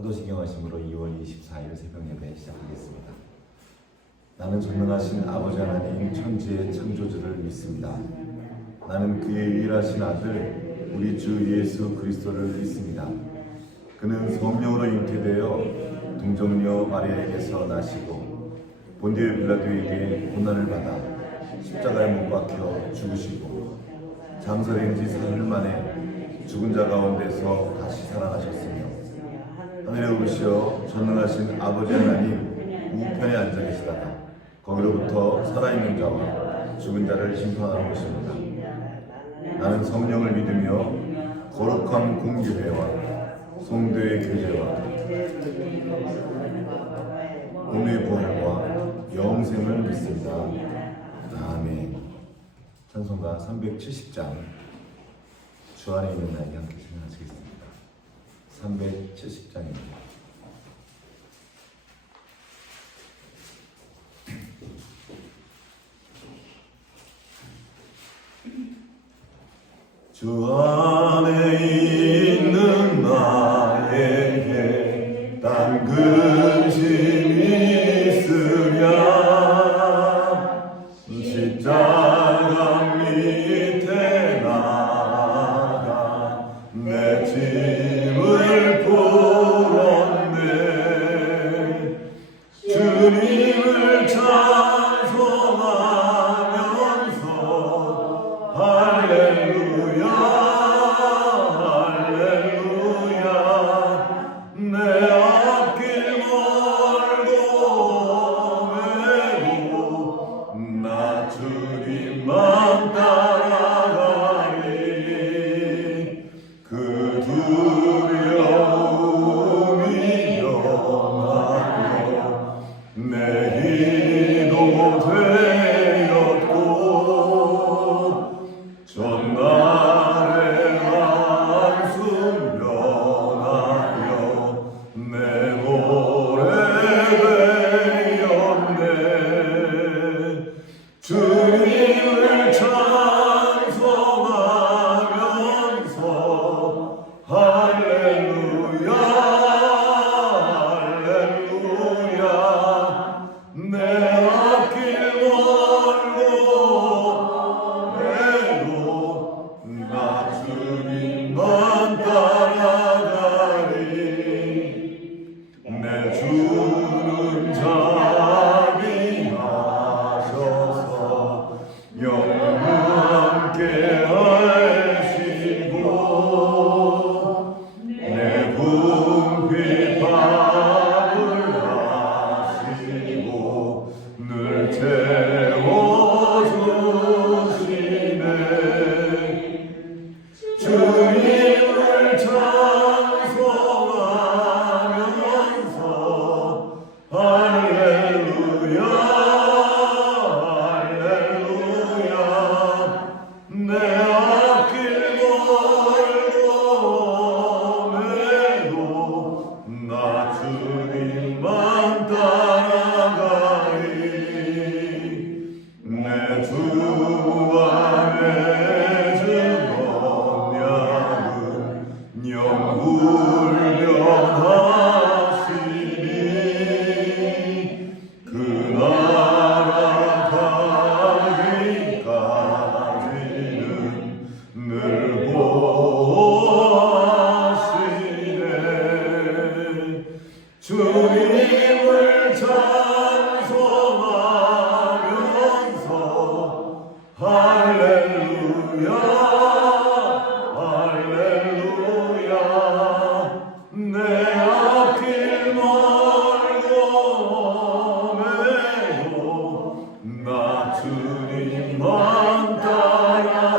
사도신경 하심으로 2월 24일 새벽 예배 시작하겠습니다. 나는 전능하신 아버지 하나님 천지의 창조주를 믿습니다. 나는 그의 유일하신 아들 우리 주 예수 그리스도를 믿습니다. 그는 성령으로 잉태되어 동정녀 마리아에게서 나시고 본디오 빌라도에게 고난을 받아 십자가에 못 박혀 죽으시고 장설한 지 사흘 만에 죽은 자 가운데서 다시 살아나셨으며 하늘에 오르시어 전능하신 아버지 하나님 우편에 앉아 계시다가 거기로부터 살아있는 자와 죽은 자를 심판하러 오십니다. 나는 성령을 믿으며 거룩한 공교회와 성도의 교제와 몸의 부활과 영생을 믿습니다. 아멘. 찬송가 370장 주 안에 있는 나에게 함께 찬양하시겠습니다. 370장입니다. 주 안에 있는 나에게 딴 근심이 있으랴 십자가 밑에 나가 내 짐을 풀었네. 주님을 찬송하면서 할렐루야 할렐루야 내 앞길 멀고 메고 나 주님만 따라가리. 그 두려움이 영하여 내 기도 되었고 전날에 한숨 변하여 내 노래 되었네. 주님을 찬송하면서 할렐루야 할렐루야 내 앞길 멀고 메고 나 주님만 따라가리. 내 주는 자비하셔서 영원 함께 하시고 내 궁핍 밥을 하시고 늘 채워주시네. 주님을 찬송하면서 할렐루야 할렐루야 내 앞길 멀고 메고 나 주님만 따라가리. 내 주 안에 주 언약은 영불변하시니 그 나라 가기까지는 늘 보호하시네. 주님을 찬송하면서 할렐루야 할렐루야 내 앞길 멀고 메고 나 주님만 따라가리.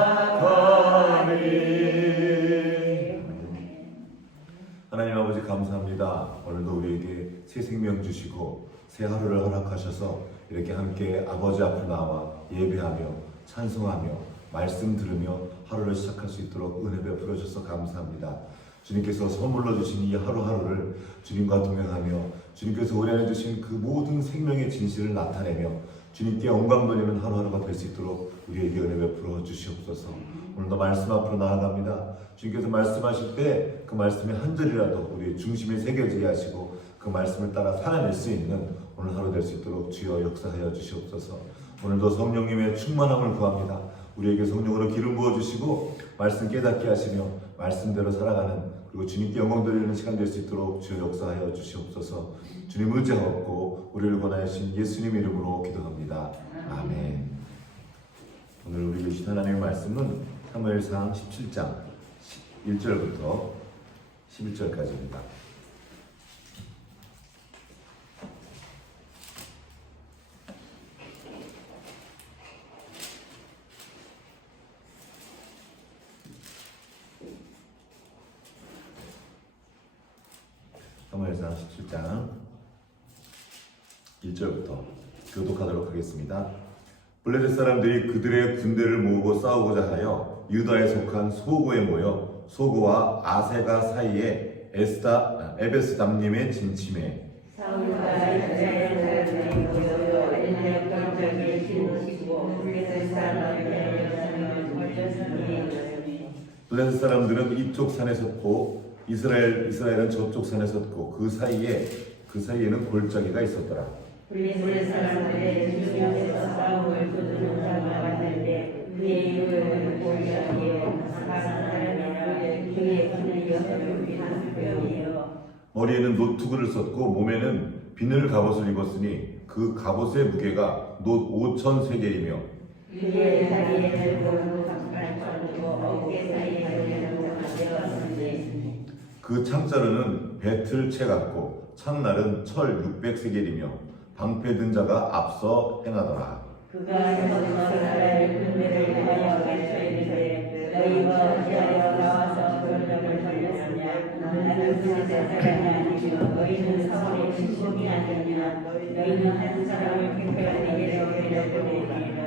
하나님 아버지 감사합니다. 오늘도 우리에게 새 생명 주시고 새 하루를 허락하셔서 이렇게 함께 아버지 앞으로 나와 예배하며 찬송하며 말씀 들으며 하루를 시작할 수 있도록 은혜 베풀어 주셔서 감사합니다. 주님께서 선물로 주신 이 하루하루를 주님과 동행하며 주님께서 우리 안에 주신 그 모든 생명의 진실을 나타내며 주님께 영광 돌리는 하루하루가 될 수 있도록 우리에게 은혜 베풀어 주시옵소서. 오늘도 말씀 앞으로 나아갑니다. 주님께서 말씀하실 때 그 말씀의 한 절이라도 우리의 중심에 새겨지게 하시고 그 말씀을 따라 살아낼 수 있는 오늘 하루 될 수 있도록 주여 역사하여 주시옵소서. 오늘도 성령님의 충만함을 구합니다. 우리에게 성령으로 기름 부어주시고 말씀 깨닫게 하시며 말씀대로 살아가는, 그리고 주님께 영광 돌리는 시간 될 수 있도록 주여 역사하여 주시옵소서. 주님 의지하옵고 우리를 권하신 예수님 이름으로 기도합니다. 아멘. 오늘 우리 주신 하나님의 말씀은 사무엘상 17장 1절부터 11절까지입니다. 사무엘상 17장 1절부터 교독하도록 하겠습니다. 블레셋 사람들이 그들의 군대를 모으고 싸우고자 하여 유다에 속한 소고에 모여 소고와 아세가 사이에 에베스담님의 진침에 사울과 이스라엘 사람들이 모여 엘리압 격전에 진치고 블레셋 사람들의 걸렸으니 블레셋 사람들은 이쪽 산에 섰고 이스라엘은 저쪽 산에 섰고 그 사이에는 골짜기가 있었더라. 블레셋 사람들의 중앙에서 싸움을 두드는 자가 왔는데 그의 이름은 골리앗이요 사람 사람이라 그의 길이 6뼘이요 머리에는 노투구를 썼고 몸에는 비늘 갑옷을 입었으니 그 갑옷의 무게가 놋 5,000세겔이며 그의 다리에는 볼로 8,000이고 어깨 사이에는 되었으니 그 창자루는 배틀채 같고 창날은 철 600세겔이며 방패든 자가 앞서 행하더라. 그가 건너 나라의 군대를 위하여 외쳐이르되 너희가 어찌하여 나와서 골병을 돌렸느냐. 나는 블레셋 사람이 아니며 너희는 사울의 친족이 아니냐. 너희는 한 사람을 택하여 내게로 데려보내리라.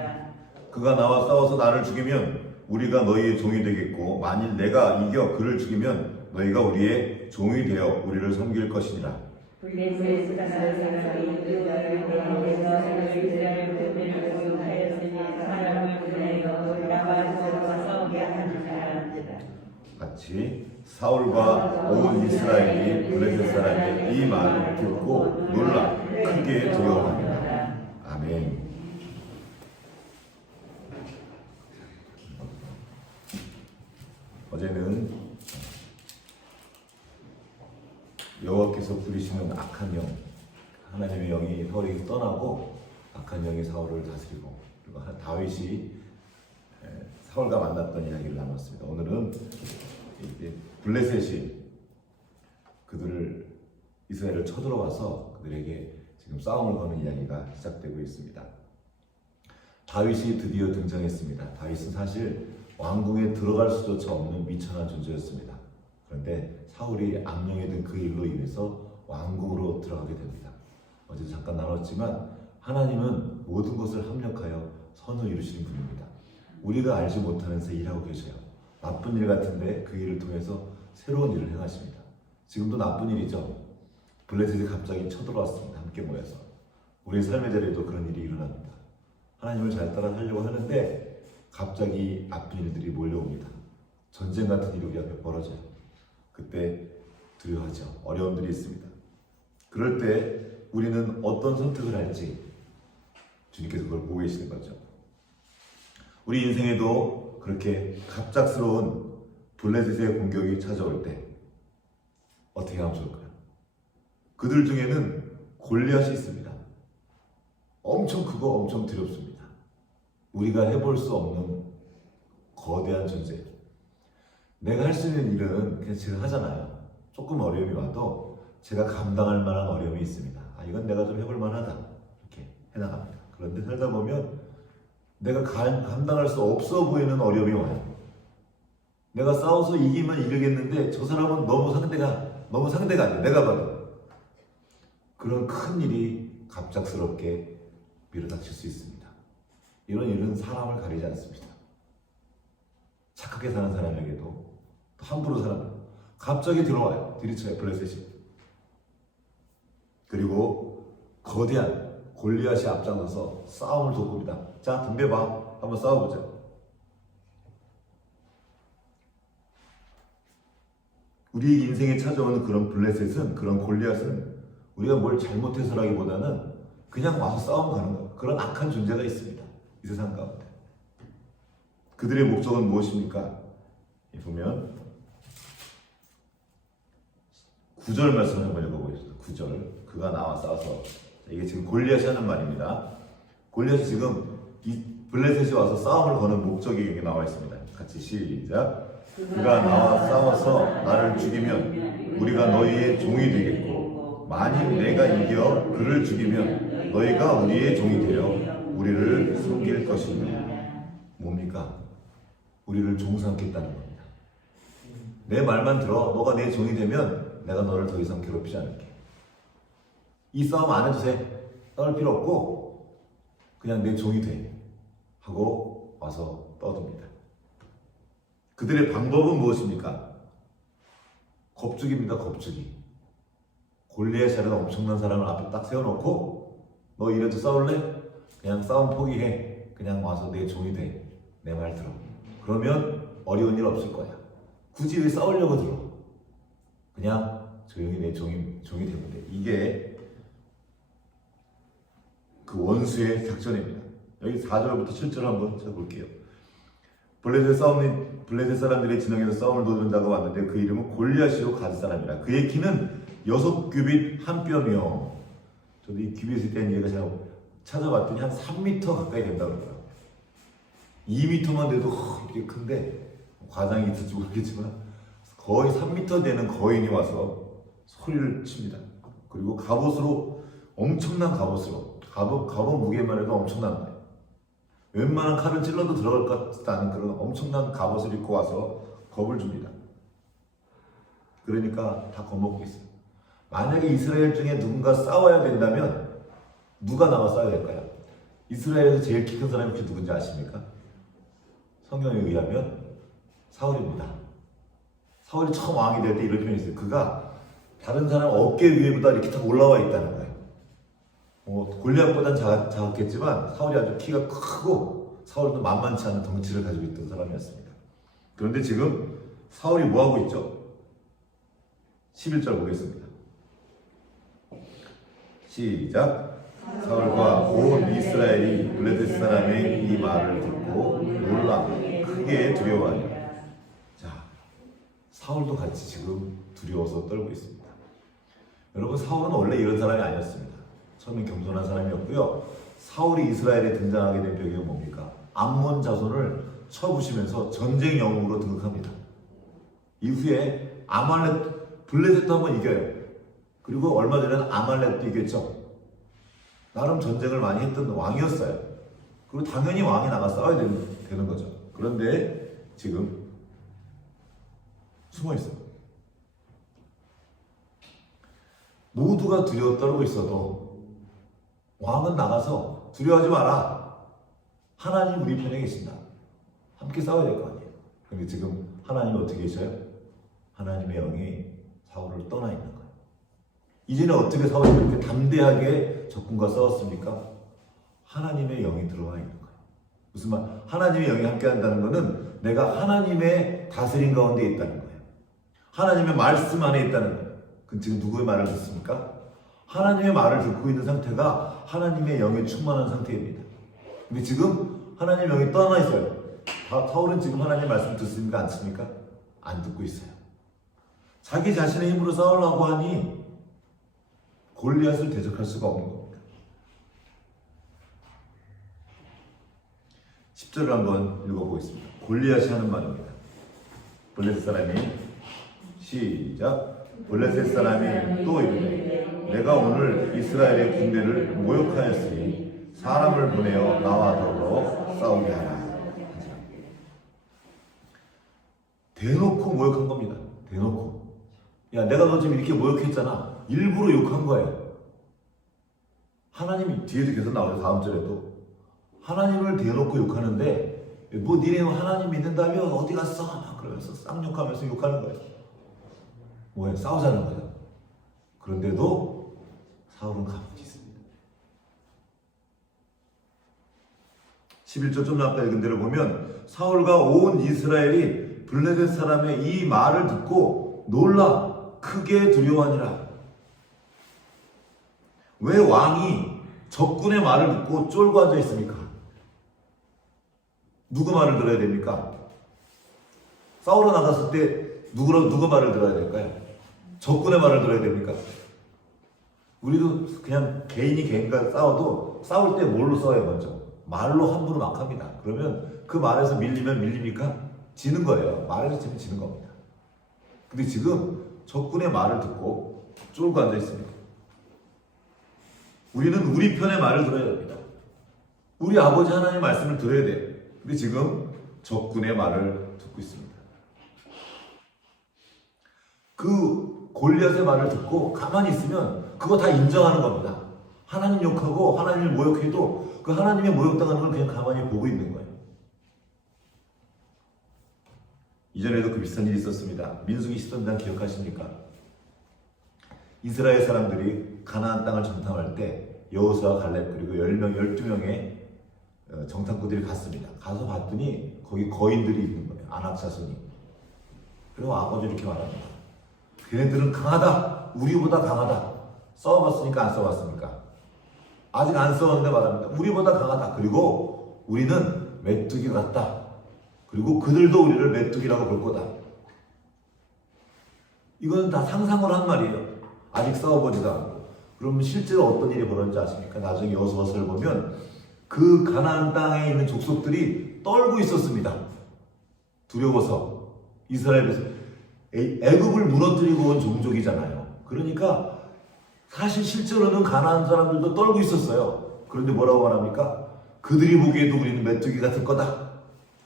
그가 나와 싸워서 나를 죽이면 우리가 너희의 종이 되겠고 만일 내가 이겨 그를 죽이면 너희가 우리의 종이 되어 우리를 섬길 것이니라. 블레셋 사람이 그들을 대해서 이스라엘 군대를 고용하였으니 사람을 보내어 라바스로 싸우게 하니라. 같이 사울과 온 이스라엘이 블레셋 사람의 이 말을 듣고 놀라 크게 두려워합니다. 아멘. 어제는 여호와께서 부리시는 악한 영, 하나님의 영이 사울에게 떠나고 악한 영이 사울을 다스리고, 그리고 다윗이 사울과 만났던 이야기를 나눴습니다. 오늘은 블레셋이 그들을 이스라엘을 쳐들어와서 그들에게 지금 싸움을 거는 이야기가 시작되고 있습니다. 다윗이 드디어 등장했습니다. 다윗은 사실 왕궁에 들어갈 수조차 없는 미천한 존재였습니다. 그런데 사울이 악령에 든 그 일로 인해서 왕궁으로 들어가게 됩니다. 어제도 잠깐 나눴지만 하나님은 모든 것을 합력하여 선을 이루시는 분입니다. 우리가 알지 못하는 새 일하고 계셔요. 나쁜 일 같은데 그 일을 통해서 새로운 일을 행하십니다. 지금도 나쁜 일이죠. 블레셋이 갑자기 쳐들어왔습니다. 함께 모여서. 우리의 삶의 자리에도 그런 일이 일어납니다. 하나님을 잘 따라 살려고 하는데 갑자기 나쁜 일들이 몰려옵니다. 전쟁 같은 일이 우리 앞에 벌어져요. 그때 두려워하죠. 어려움들이 있습니다. 그럴 때 우리는 어떤 선택을 할지 주님께서 그걸 보고 계시는 거죠. 우리 인생에도 그렇게 갑작스러운 블레셋의 공격이 찾아올 때 어떻게 하면 좋을까요? 그들 중에는 골리앗이 있습니다. 엄청 크고 엄청 두렵습니다. 우리가 해볼 수 없는 거대한 존재. 내가 할 수 있는 일은 그냥 제가 하잖아요. 조금 어려움이 와도 제가 감당할 만한 어려움이 있습니다. 이건 내가 좀 해볼 만하다. 이렇게 해나갑니다. 그런데 살다 보면 내가 감당할 수 없어 보이는 어려움이 와요. 내가 싸워서 이기면 이기겠는데 저 사람은 너무 상대가 안 돼. 내가 봐도. 그런 큰 일이 갑작스럽게 밀어닥칠 수 있습니다. 이런 일은 사람을 가리지 않습니다. 착하게 사는 사람에게도 함부로 사는 갑자기 들어와요. 들이쳐요. 블레셋이. 그리고 거대한 골리앗이 앞장서서 싸움을 돕습니다. 자, 덤벼봐. 한번 싸워보자. 우리 인생에 찾아오는 그런 블레셋은, 그런 골리앗은 우리가 뭘 잘못해서라기보다는 그냥 와서 싸움 가는 거예요. 그런 악한 존재가 있습니다. 이 세상 가운데. 그들의 목적은 무엇입니까? 보면 9절 말씀을 한번 읽어보겠습니다. 9절. 그가 나와 싸워서. 이게 지금 골리앗이 하는 말입니다. 골리앗이 지금 이 블레셋이 와서 싸움을 거는 목적이 여기 나와 있습니다. 같이 시작. 그가 나와 싸워서 나를 죽이면 우리가 너희의 종이 되겠고, 만일 내가 이겨 그를 죽이면 너희가 우리의 종이 되어 우리를 섬길 것이니. 뭡니까? 우리를 종 삼겠다는 겁니다. 내 말만 들어. 너가 내 종이 되면 내가 너를 더 이상 괴롭히지 않을게. 이 싸움 안 해도 돼. 싸울 필요 없고 그냥 내 종이 돼 하고 와서 떠듭니다. 그들의 방법은 무엇입니까? 겁죽입니다. 겁죽이. 골리앗이라는 엄청난 사람을 앞에 딱 세워놓고 너 이래도 싸울래? 그냥 싸움 포기해. 그냥 와서 내 종이 돼. 내 말 들어. 그러면 어려운 일 없을 거야. 굳이 왜 싸우려고 들어? 그냥 조용히 내 종이 되면 돼. 이게 그 원수의 작전입니다. 여기 4절부터 7절 한번 쳐볼게요. 블레셋 사람들의 진영에서 싸움을 도우는 자가 왔는데 그 이름은 골리앗이요 가드 사람이라. 그의 키는 6규빗 한 뼘이요. 저도 이 규빗에 대한 이해가 잘 찾아봤더니 한 3m 가까이 된다고 그러더라고요. 2m만 돼도 이렇게 큰데 과장이 있을지 모르겠지만 거의 3m 되는 거인이 와서 소리를 칩니다. 그리고 갑옷으로, 엄청난 갑옷으로, 갑옷 무게만 해도 엄청난 거예요. 웬만한 칼을 찔러도 들어갈 것 같다는 그런 엄청난 갑옷을 입고 와서 겁을 줍니다. 그러니까 다 겁먹고 있어요. 만약에 이스라엘 중에 누군가 싸워야 된다면 누가 나와 싸워야 될까요? 이스라엘에서 제일 키 큰 사람이 혹시 누군지 아십니까? 성경에 의하면 사울입니다. 사울이 처음 왕이 될 때 이런 표현이 있어요. 그가 다른 사람 어깨 위에보다 이렇게 딱 올라와 있다는 거예요. 골리앗보단 작았겠지만 사울이 아주 키가 크고 사울도 만만치 않은 덩치를 가지고 있던 사람이었습니다. 그런데 지금 사울이 뭐하고 있죠? 11절 보겠습니다. 시작. 사울과 온 이스라엘이 블레셋 사람의 이 말을 듣고 놀라 크게 두려워하니라. 자, 사울도 같이 지금 두려워서 떨고 있습니다. 여러분, 사울은 원래 이런 사람이 아니었습니다. 처음엔 겸손한 사람이었고요. 사울이 이스라엘에 등장하게 된 배경이 뭡니까? 암몬 자손을 쳐부시면서 전쟁 영웅으로 등극합니다. 이후에 블레셋도 한번 이겨요. 그리고 얼마 전에는 아말렉도 이겼죠. 나름 전쟁을 많이 했던 왕이었어요. 그리고 당연히 왕이 나가 싸워야 되는 거죠. 그런데 지금 숨어 있어요. 모두가 두려워 떨고 있어도 왕은 나가서 두려워하지 마라. 하나님 우리 편에 계신다. 함께 싸워야 될 거 아니에요. 근데 지금 하나님이 어떻게 계셔요? 하나님의 영이 사울을 떠나 있는 거예요. 이제는 어떻게 사울이 그렇게 담대하게 적군과 싸웠습니까? 하나님의 영이 들어와 있는 거예요. 무슨 말? 하나님의 영이 함께 한다는 것은 내가 하나님의 다스림 가운데 있다는 거예요. 하나님의 말씀 안에 있다는 거예요. 그럼 지금 누구의 말을 듣습니까? 하나님의 말을 듣고 있는 상태가 하나님의 영에 충만한 상태입니다. 근데 지금 하나님의 영이 떠나 있어요. 사울은 지금 하나님의 말씀 듣습니까? 안 듣습니까? 안 듣고 있어요. 자기 자신의 힘으로 싸우려고 하니 골리앗을 대적할 수가 없는 겁니다. 10절을 한번 읽어보겠습니다. 골리앗이 하는 말입니다. 블레셋 사람이 시작. 블레셋 사람이 또 이르되 내가 오늘 이스라엘의 군대를 모욕하였으니 사람을 보내어 나와 더불어 싸우게 하라. 대놓고 모욕한 겁니다. 대놓고. 야, 내가 너 지금 이렇게 모욕했잖아. 일부러 욕한 거예요. 하나님이 뒤에도 계속 나와요. 다음 절에도 하나님을 대놓고 욕하는데 뭐 니네 하나님 믿는다며 어디 갔어? 막 그러면서 쌍욕하면서 욕하는 거예요. 뭐예요? 싸우자는 거죠. 그런데도 사울은 가만히 있습니다. 11절 좀 아까 읽은 대로 보면 사울과 온 이스라엘이 블레셋 사람의 이 말을 듣고 놀라 크게 두려워하니라. 왜 왕이 적군의 말을 듣고 쫄고 앉아 있습니까? 누구 말을 들어야 됩니까? 싸우러 나갔을 때 누구 말을 들어야 될까요? 적군의 말을 들어야 됩니까? 우리도 그냥 개인이 개인과 싸워도 싸울 때 뭘로 싸워요? 먼저 말로 함부로 막 합니다. 그러면 그 말에서 밀리면 밀립니까? 지는 거예요. 말에서 지면 지는 겁니다. 근데 지금 적군의 말을 듣고 쫄고 앉아 있습니다. 우리는 우리 편의 말을 들어야 됩니다. 우리 아버지 하나님의 말씀을 들어야 돼요. 근데 지금 적군의 말을 듣고 있습니다. 그 골리앗의 말을 듣고 가만히 있으면 그거 다 인정하는 겁니다. 하나님 욕하고 하나님을 모욕해도 그 하나님의 모욕당하는 걸 그냥 가만히 보고 있는 거예요. 이전에도 그 비슷한 일이 있었습니다. 민수기 13장 기억하십니까? 이스라엘 사람들이 가나안 땅을 정탐할 때 여호수아 갈렙 그리고 12명의 정탐꾼들이 갔습니다. 가서 봤더니 거기 거인들이 있는 거예요. 아낙 자손이. 그리고 아버지 이렇게 말합니다. 걔네들은 강하다. 우리보다 강하다. 싸워봤으니까 안 싸워봤습니까? 아직 안 싸웠는데 말합니다. 우리보다 강하다. 그리고 우리는 메뚜기 같다. 그리고 그들도 우리를 메뚜기라고 볼 거다. 이건 다 상상을 한 말이에요. 아직 싸워보지도 않고. 그럼 실제로 어떤 일이 벌어졌는지 아십니까? 나중에 여호수아서를 보면 그 가나안 땅에 있는 족속들이 떨고 있었습니다. 두려워서. 이스라엘에서 애굽을 무너뜨리고 온 종족이잖아요. 그러니까 사실 실제로는 가나안 사람들도 떨고 있었어요. 그런데 뭐라고 말합니까? 그들이 보기에도 우리는 메뚜기 같을 거다.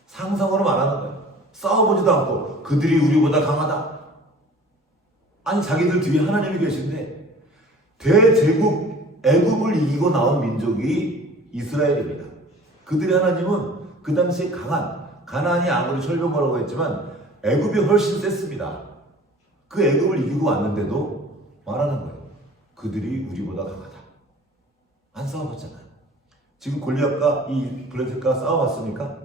상상으로 말하는 거예요. 싸워보지도 않고 그들이 우리보다 강하다. 아니 자기들 뒤에 하나님이 계신데 대제국 애굽을 이기고 나온 민족이 이스라엘입니다. 그들의 하나님은 그 당시에 강한 가나안이 아무리 철병거라고 했지만 애굽이 훨씬 셌습니다. 그 애굽을 이기고 왔는데도 말하는 거예요. 그들이 우리보다 강하다. 안 싸워봤잖아요. 지금 골리앗과 이 블레셋과 싸워봤습니까?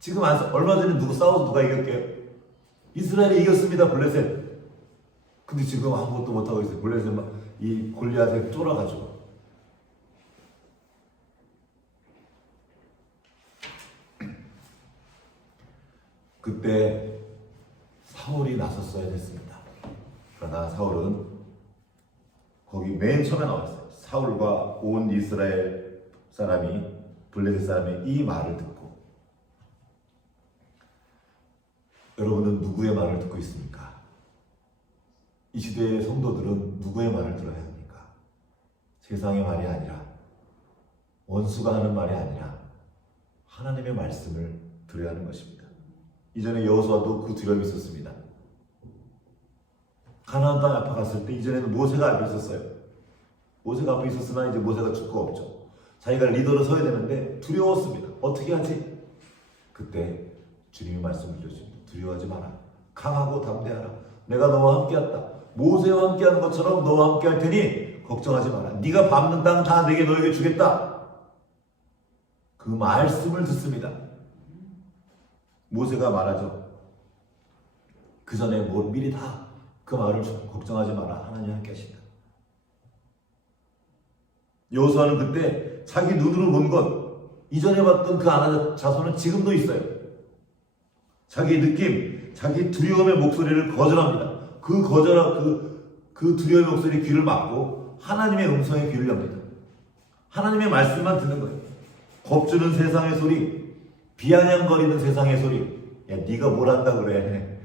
지금 얼마 전에 누구 싸워서 누가 이겼게요? 이스라엘이 이겼습니다. 블레셋. 근데 지금 아무것도 못하고 있어요. 블레셋 이 골리앗에 쫄아가지고. 그때 사울이 나섰어야 됐습니다. 그러나 사울은 거기 맨 처음에 나왔어요. 사울과 온 이스라엘 사람이 블레셋 사람의 이 말을 듣고. 여러분은 누구의 말을 듣고 있습니까? 이 시대의 성도들은 누구의 말을 들어야 합니까? 세상의 말이 아니라 원수가 하는 말이 아니라 하나님의 말씀을 들어야 하는 것입니다. 이전에 여호수아도 그 두려움이 있었습니다. 가나안 땅 앞에 갔을 때 이전에는 모세가 앞에 있었어요. 모세가 앞에 있었으나 이제 모세가 죽고 없죠. 자기가 리더로 서야 되는데 두려웠습니다. 어떻게 하지? 그때 주님이 말씀을 주십니다. 두려워하지 마라. 강하고 담대하라. 내가 너와 함께한다. 모세와 함께하는 것처럼 너와 함께할 테니 걱정하지 마라. 네가 밟는 땅 다 내게 너에게 주겠다. 그 말씀을 듣습니다. 모세가 말하죠. 그 전에 미리 다 그 말을 주고 걱정하지 마라. 하나님 함께 하신다. 여호수아는 그때 자기 눈으로 본 것, 이전에 봤던 그 아낙 자손은 지금도 있어요. 자기 느낌, 자기 두려움의 목소리를 거절합니다. 그 두려움의 목소리에 귀를 막고 하나님의 음성에 귀를 엽니다. 하나님의 말씀만 듣는 거예요. 겁주는 세상의 소리, 비아냥거리는 세상의 소리. 야, 네가 뭘 한다 그래.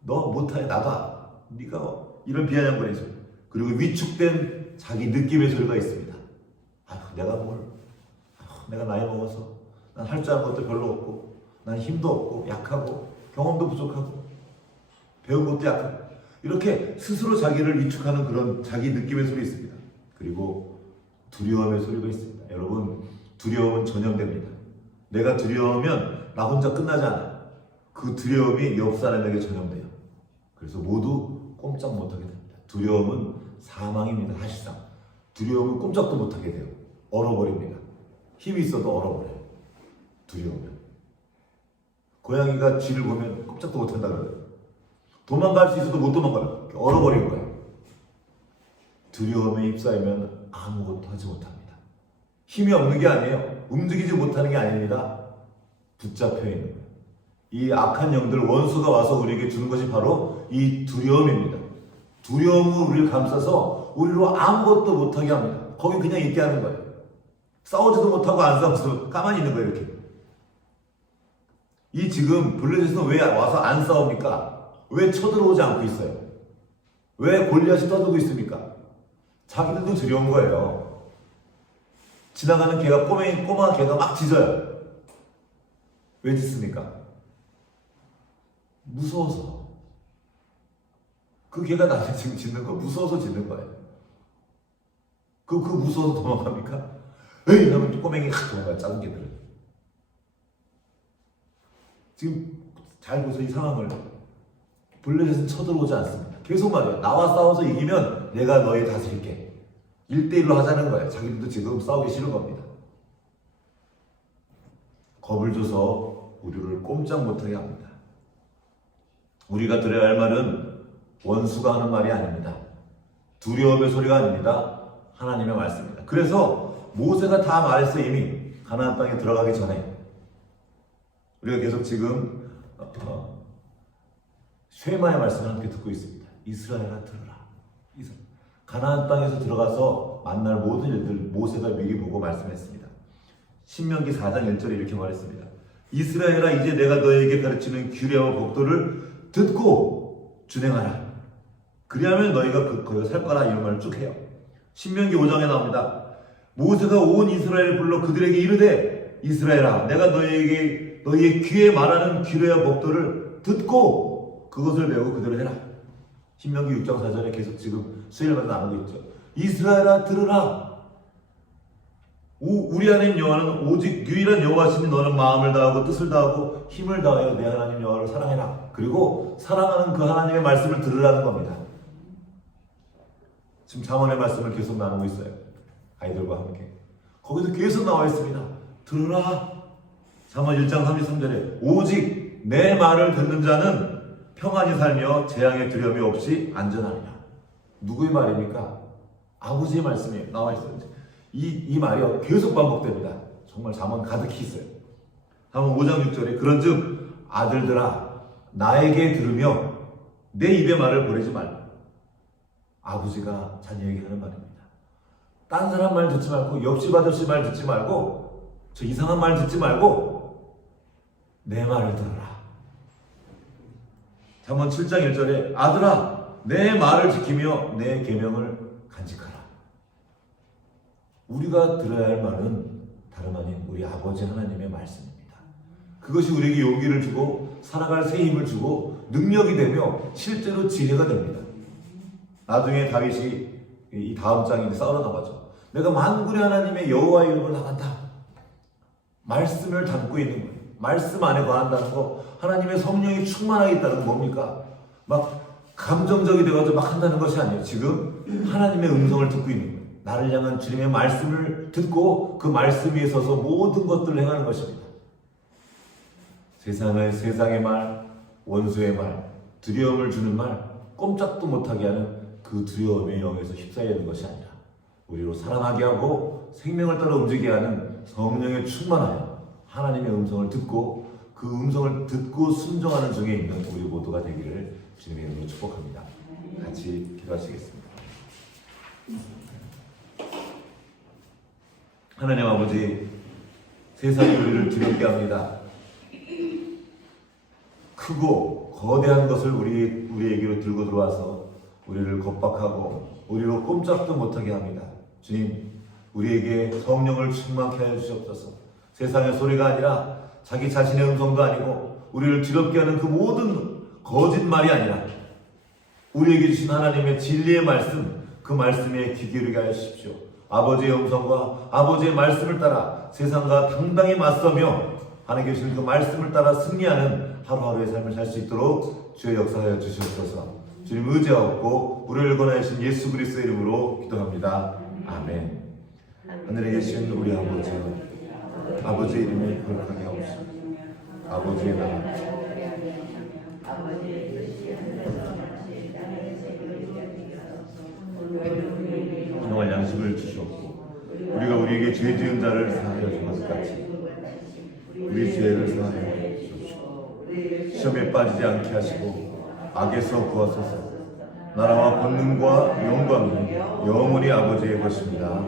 너 못해. 나도 네가 이런 비아냥거리는 소리. 그리고 위축된 자기 느낌의 소리가 있습니다. 내가 나이 먹어서 난 할 줄 아는 것도 별로 없고 난 힘도 없고 약하고 경험도 부족하고 배운 것도 약하고 이렇게 스스로 자기를 위축하는 그런 자기 느낌의 소리 있습니다. 그리고 두려움의 소리가 있습니다. 여러분, 두려움은 전염됩니다. 내가 두려우면 나 혼자 끝나지 않아요. 그 두려움이 옆 사람에게 전염돼요. 그래서 모두 꼼짝 못하게 됩니다. 두려움은 사망입니다. 사실상 두려움은 꼼짝도 못하게 돼요. 얼어버립니다. 힘이 있어도 얼어버려요. 두려우면. 고양이가 쥐를 보면 꼼짝도 못한다 그래요. 도망갈 수 있어도 못 도망가요. 얼어버리는 거예요. 두려움에 휩싸이면 아무것도 하지 못합니다. 힘이 없는 게 아니에요. 움직이지 못하는 게 아닙니다. 붙잡혀 있는 거예요. 이 악한 영들, 원수가 와서 우리에게 주는 것이 바로 이 두려움입니다. 두려움은 우리를 감싸서 우리로 아무것도 못하게 합니다. 거기 그냥 있게 하는 거예요. 싸우지도 못하고 안 싸워서 가만히 있는 거예요. 이렇게. 이 지금 블레셋은 왜 와서 안 싸웁니까? 왜 쳐들어오지 않고 있어요? 왜 골리앗이 떠들고 있습니까? 자기들도 두려운 거예요. 지나가는 개가 꼬마 개가 막 짖어요. 왜 짖습니까? 무서워서. 그 개가 나한테 지금 짖는 거 무서워서 짖는 거예요. 그 무서워서 도망갑니까? 에이! 하면 또 꼬맹이 확 도망가요. 작은 개들은. 지금 잘 보세요. 이 상황을. 블레셋은 쳐들어오지 않습니다. 계속 말해요. 나와 싸워서 이기면 내가 너희 다스릴게. 1대1로 하자는 거예요. 자기들도 지금 싸우기 싫은 겁니다. 겁을 줘서 우리를 꼼짝 못하게 합니다. 우리가 들어야 할 말은 원수가 하는 말이 아닙니다. 두려움의 소리가 아닙니다. 하나님의 말씀입니다. 그래서 모세가 다 말했어요. 이미 가나안 땅에 들어가기 전에. 우리가 계속 지금 쉐마의 말씀을 함께 듣고 있습니다. 이스라엘아 들으라. 가나안 땅에서 들어가서 만날 모든 일들 모세가 미리 보고 말씀했습니다. 신명기 4장 1절에 이렇게 말했습니다. 이스라엘아 이제 내가 너에게 가르치는 규례와 법도를 듣고 준행하라. 그리하면 너희가 거기서 살 거라. 이런 말을 쭉 해요. 신명기 5장에 나옵니다. 모세가 온 이스라엘을 불러 그들에게 이르되 이스라엘아 내가 너희의 귀에 말하는 규례와 법도를 듣고 그것을 배우고 그대로 해라. 신명기 6장 4절에 계속 지금 수일마다 나누고 있죠. 이스라엘아 들으라. 우리 하나님 여호와는 오직 유일한 여호와시니 너는 마음을 다하고 뜻을 다하고 힘을 다하여 내 하나님 여호와를 사랑해라. 그리고 사랑하는 그 하나님의 말씀을 들으라는 겁니다. 지금 잠언의 말씀을 계속 나누고 있어요. 아이들과 함께. 거기서 계속 나와 있습니다. 들으라. 잠언 1장 33절에 오직 내 말을 듣는 자는 평안히 살며 재앙의 두려움이 없이 안전하리라. 누구의 말입니까? 아버지의 말씀이에요. 나와 있어요. 이 말이 계속 반복됩니다. 정말 잠언 가득히 있어요. 잠언 5장 6절에 그런즉 아들들아 나에게 들으며 내 입의 말을 버리지 말라. 아버지가 자녀에게 하는 말입니다. 딴 사람 말 듣지 말고 옆집 아저씨 말 듣지 말고 저 이상한 말 듣지 말고 내 말을 들어라. 잠언 7장 1절에 아들아 내 말을 지키며 내 계명을 간직하라. 우리가 들어야 할 말은 다름 아닌 우리 아버지 하나님의 말씀입니다. 그것이 우리에게 용기를 주고 살아갈 새 힘을 주고 능력이 되며 실제로 지혜가 됩니다. 나중에 다윗이 이 다음 장에 싸우러 나가죠. 내가 만군의 하나님의 여호와의 이름을 나간다. 말씀을 담고 있는 거예요. 말씀 안에 거한다는 거, 하나님의 성령이 충만하겠다는 건 뭡니까? 막 감정적이 돼가지고 막 한다는 것이 아니에요. 지금 하나님의 음성을 듣고 있는 거예요. 나를 향한 주님의 말씀을 듣고 그 말씀 위에 서서 모든 것들을 행하는 것입니다. 세상의 말, 원수의 말, 두려움을 주는 말, 꼼짝도 못하게 하는 그 두려움의 영에서 휩싸이는 있는 것이 아니라 우리로 살아나게 하고 생명을 따라 움직이게 하는 성령에 충만하여 하나님의 음성을 듣고 그 음성을 듣고 순종하는 중에 있는 우리 모두가 되기를 주님의 이름으로 축복합니다. 같이 기도하시겠습니다. 하나님 아버지, 세상이 우리를 두렵게 합니다. 크고 거대한 것을 우리에게로 들고 들어와서 우리를 겁박하고 우리로 꼼짝도 못하게 합니다. 주님, 우리에게 성령을 충만케 하여 주시옵소서. 세상의 소리가 아니라 자기 자신의 음성도 아니고 우리를 두렵게 하는 그 모든 거짓말이 아니라 우리에게 주신 하나님의 진리의 말씀, 그 말씀에 귀 기울이게 하여 주십시오. 아버지의 음성과 아버지의 말씀을 따라 세상과 당당히 맞서며 하나님께 주신 그 말씀을 따라 승리하는 하루하루의 삶을 살 수 있도록 주의 역사하여 주시옵소서. 주님 의지하옵고 우리를 권하신 예수 그리스도의 이름으로 기도합니다. 아멘. 하늘에 계신 우리 아버지여, 아버지의 이름을 거룩하게 하옵소서. 아버지의 나라 그동안 양식을 주셨고 우리가 우리에게 죄 지은 자를 사하여 준 것 같이 우리 죄를 사하여 주옵시고 시험에 빠지지 않게 하시고 악에서 구하소서. 나라와 권능과 영광은 영원히 아버지의 것입니다.